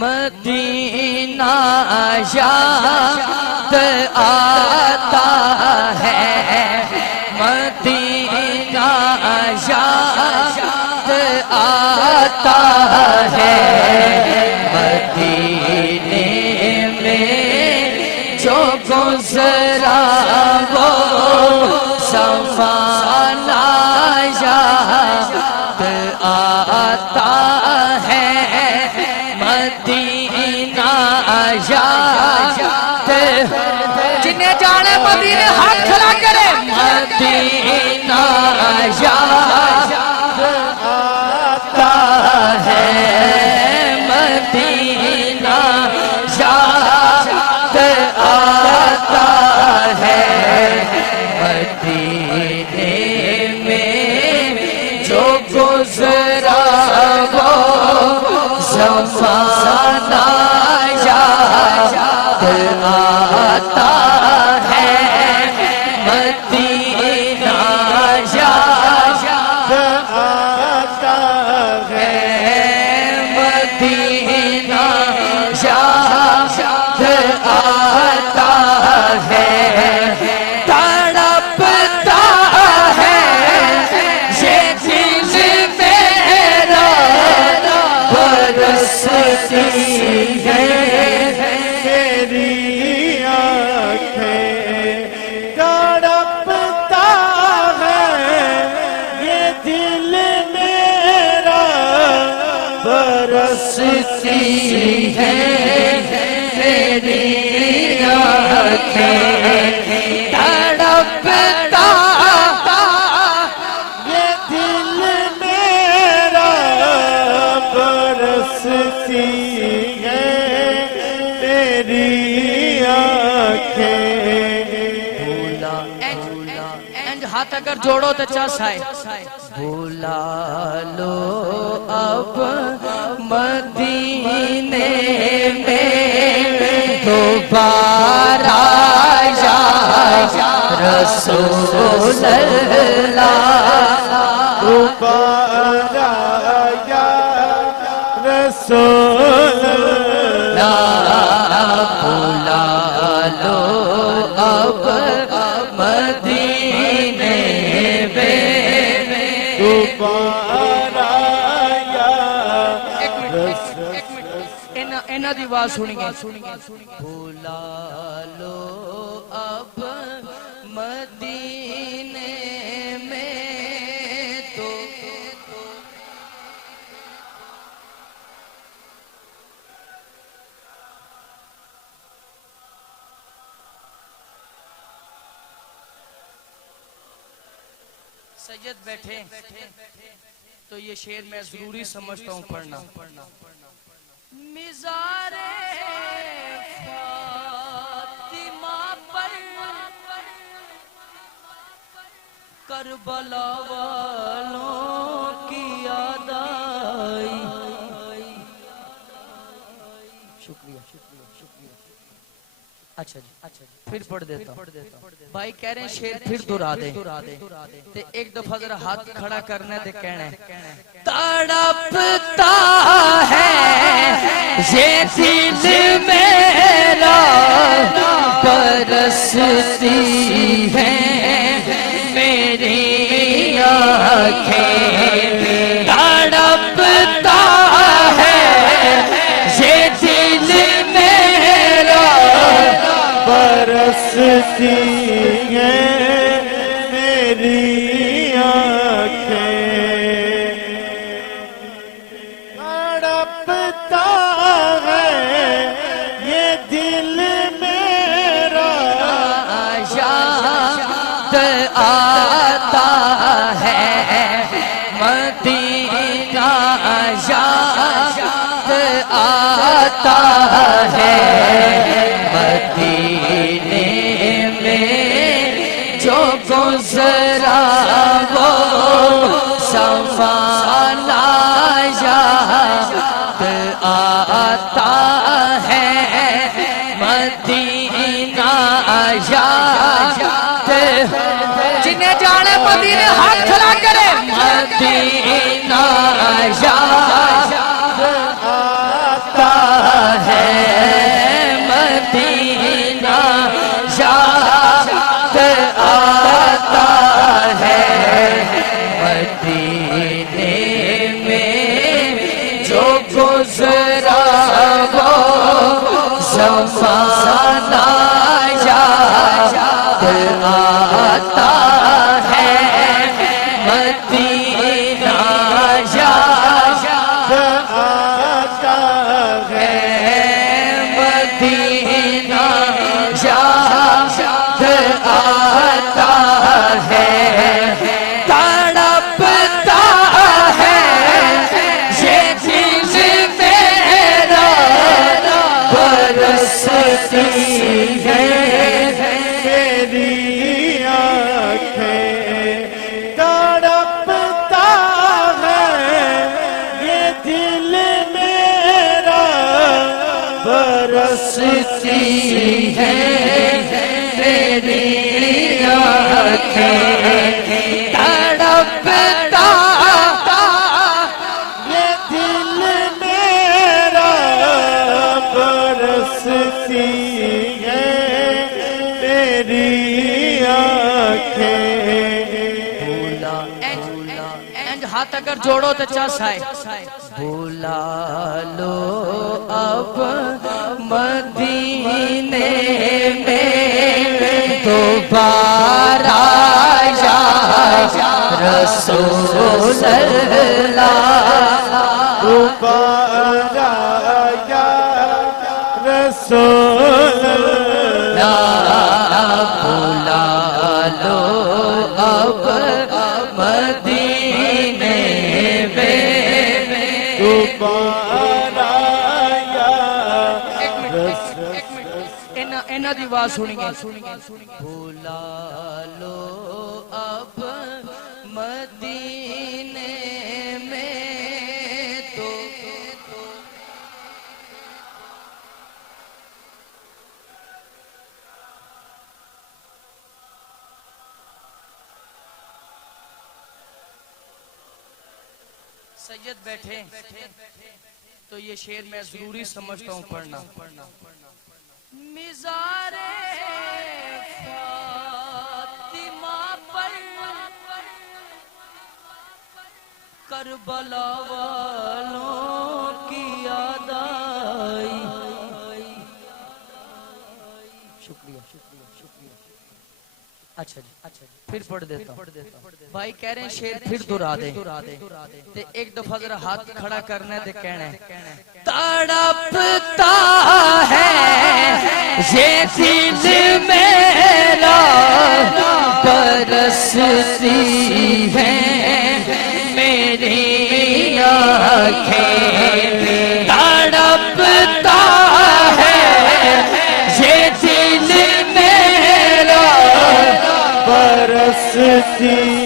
مدینہ یاد آتا ہے، مدینہ یاد آتا ہے، مدینے میں جو گزرا وہ زمانہ یاد آتا ہے، مدینہ یاد، جنہیں جانے مدینہ ہاتھ کھڑا کرے، مدینہ یاد آتا ہے، مدینہ یاد آتا ہے، مدینے میں جو گزرا وہ زمانہ یاد آتا ہے، مدینہ یاد آتا ہے، مدینہ یاد آتا ہے، تڑپتا ہے یہ دل میرا، برستی ہے تیری آنکھیں، تڑپتا ہے یہ دل میرا، برستی ہے تیری آنکھیں، تڑپتا یہ دل میرا، برستی ہے تیری آنکھیں۔ اینڈ ہاتھ اگر جوڑو تو چاس آئے، بھولا لو اب مدینے میں دوبارہ یا رسول اللہ، دوبارہ یا رسول اللہ، بھولا لو اب مدینے میں، دوبارہ یا اینا دی آواز سنیں گے، بھولا لو اب مدینے میں تو سید بیٹھے تو یہ شعر میں ضروری سمجھتا ہوں پڑھنا، مزار فاطمہ پر کربلا والوں کی یاد آئی، شکریہ اچھا جی پھر پڑھ دیتا ہوں، بھائی کہہ رہے ہیں شعر پھر دہرا دیں، تے ایک دفعہ ذرا ہاتھ کھڑا کرنے تے کہنا ہے، تڑپتا ہے یہ دل میرا، برستی ہے میری آنکھیں، تڑپتا ہے یہ دل میرا، برستی ہے میری آنکھیں، تڑپتا ہے یہ دل میرا، یاد آتا ہے، مدینہ یاد آتا ہے، مدینے میں جو گزرا وہ زمانہ یاد آتا ہے، مدینہ یاد، جنہیں جانے مدینہ ہاتھ کھڑا کرے، مدینہ یاد آتا برستی ہے تیری آنکھیں تڑپتا یہ دل میرا برستی ہے تیری آنکھیں اینج ہاتھ اگر جوڑو تو چس آئے بھولا لو اب مدینے میں دوبارہ یا رسول اللہ دوبارہ یا رسول اللہ بھولا لو اب مدینے میں دوبارہ یا اینا دی آواز سنیں گے بھولا لو اب مدینے میں تو سید بیٹھے تو یہ شعر میں ضروری سمجھتا ہوں پڑھنا مزار فاطمہ پر کربلا والوں کی یاد آئی شکریہ اچھا جی پھر پڑھ دیتا ہوں بھائی کہہ رہے ہیں شعر پھر دہرا دیں تے ایک دفعہ ذرا ہاتھ کھڑا کرنے دے کہنے تڑپتا ہے یہ دل میرا برستی ہے میری آنکھیں تڑپتا ہے یہ دل میرا برستی